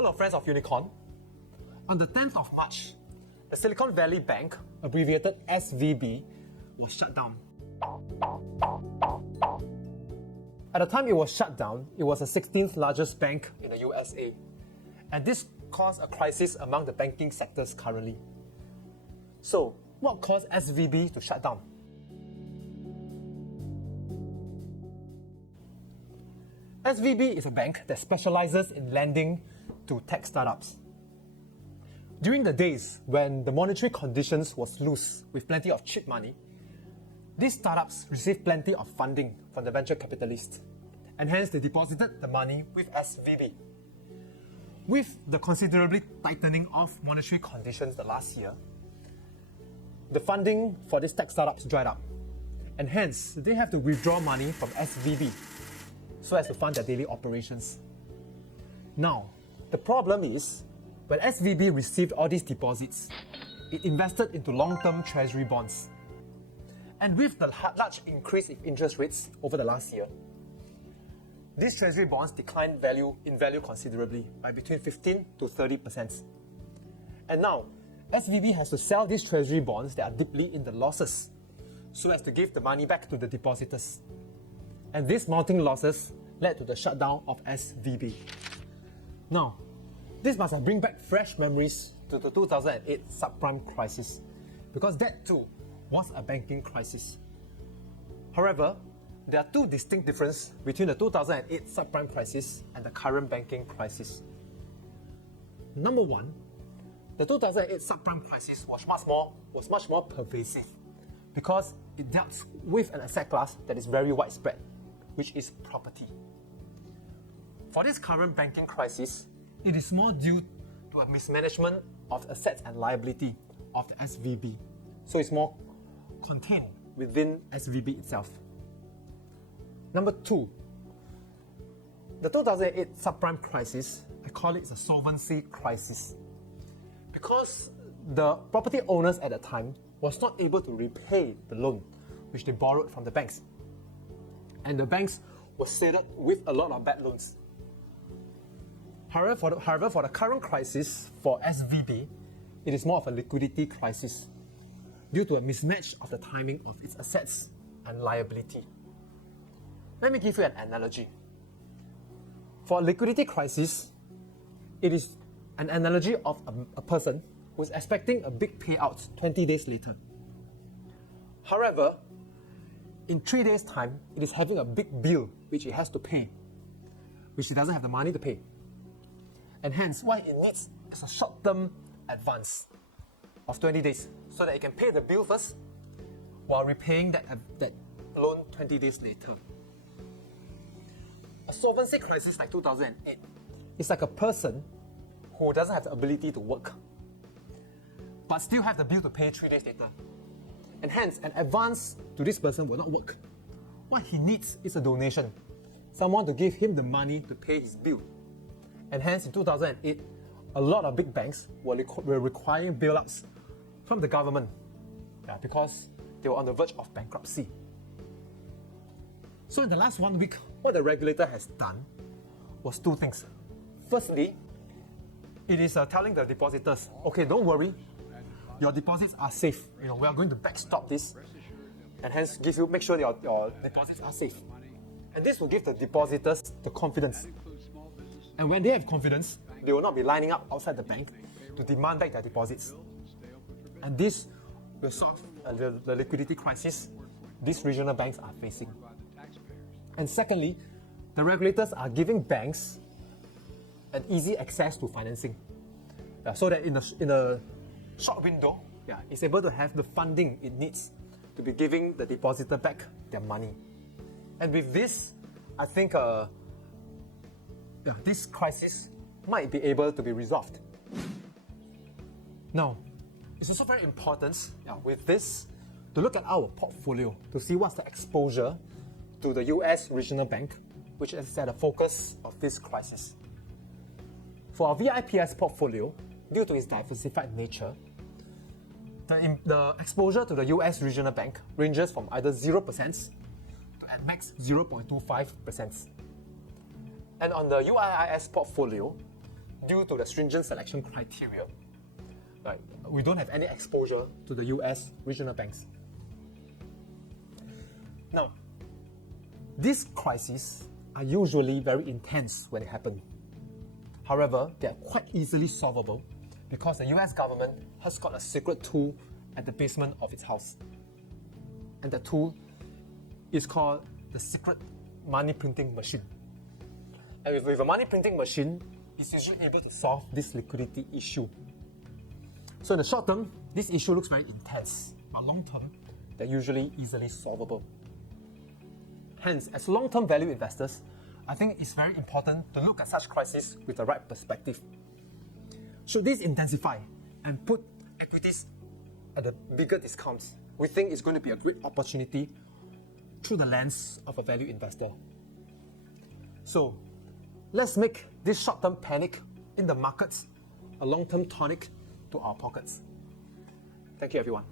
Hello friends of Unicorn. On the 10th of March, the Silicon Valley Bank, abbreviated SVB, was shut down. At the time it was shut down, it was the 16th largest bank in the USA, and this caused a crisis among the banking sectors currently. So, what caused SVB to shut down? SVB is a bank that specializes in lending to tech startups. During the days when the monetary conditions was loose with plenty of cheap money, these startups received plenty of funding from the venture capitalists, and hence they deposited the money with SVB. With the considerably tightening of monetary conditions the last year, the funding for these tech startups dried up, and hence they have to withdraw money from SVB so as to fund their daily operations. Now, the problem is, when SVB received all these deposits, it invested into long-term treasury bonds. And with the large increase in interest rates over the last year, these treasury bonds declined in value considerably by between 15 to 30%. And now, SVB has to sell these treasury bonds that are deeply in the losses so as to give the money back to the depositors. And these mounting losses led to the shutdown of SVB. Now, this must bring back fresh memories to the 2008 subprime crisis, because that too was a banking crisis. However, there are two distinct differences between the 2008 subprime crisis and the current banking crisis. Number one, the 2008 subprime crisis was much more pervasive because it dealt with an asset class that is very widespread, which is property. For this current banking crisis, it is more due to a mismanagement of assets and liability of the SVB. So it's more contained within SVB itself. Number two, the 2008 subprime crisis, I call it a solvency crisis, because the property owners at the time was not able to repay the loan which they borrowed from the banks. And the banks were saddled with a lot of bad loans. However, for the current crisis for SVB, it is more of a liquidity crisis due to a mismatch of the timing of its assets and liability. Let me give you an analogy. For a liquidity crisis, it is an analogy of a person who is expecting a big payout 20 days later. However, in 3 days' time, it is having a big bill which it has to pay, which it doesn't have the money to pay. And hence, what it needs is a short-term advance of 20 days so that it can pay the bill first while repaying that loan 20 days later. A solvency crisis like 2008 is like a person who doesn't have the ability to work but still have the bill to pay 3 days later. And hence, an advance to this person will not work. What he needs is a donation, someone to give him the money to pay his bill. And hence, in 2008, a lot of big banks were requiring bailouts from the government because they were on the verge of bankruptcy. So in the last 1 week, what the regulator has done was two things. Firstly, it is telling the depositors, okay, don't worry, your deposits are safe. We are going to backstop this, and hence make sure your deposits are safe. And this will give the depositors the confidence. And when they have confidence, they will not be lining up outside the bank to demand back their deposits. And this will solve the liquidity crisis these regional banks are facing. And secondly, the regulators are giving banks an easy access to financing, so that in a short window, it's able to have the funding it needs to be giving the depositor back their money. And with this, I think this crisis might be able to be resolved. Now, it's also very important with this to look at our portfolio to see what's the exposure to the US regional bank, which is at the focus of this crisis. For our VIPS portfolio, due to its diversified nature, the exposure to the US regional bank ranges from either 0% to at max 0.25%. And on the UIIS portfolio, due to the stringent selection criteria. Right? We don't have any exposure to the US regional banks. Now, these crises are usually very intense when they happen. However, they are quite easily solvable because the US government has got a secret tool at the basement of its house. And the tool is called the secret money printing machine. And with a money printing machine, it's usually able to solve this liquidity issue. So in the short term, this issue looks very intense, but long term, they're usually easily solvable. Hence, as long-term value investors, I think it's very important to look at such crises with the right perspective. Should this intensify and put equities at a bigger discounts, we think it's going to be a great opportunity through the lens of a value investor. So, let's make this short-term panic in the markets a long-term tonic to our pockets. Thank you, everyone.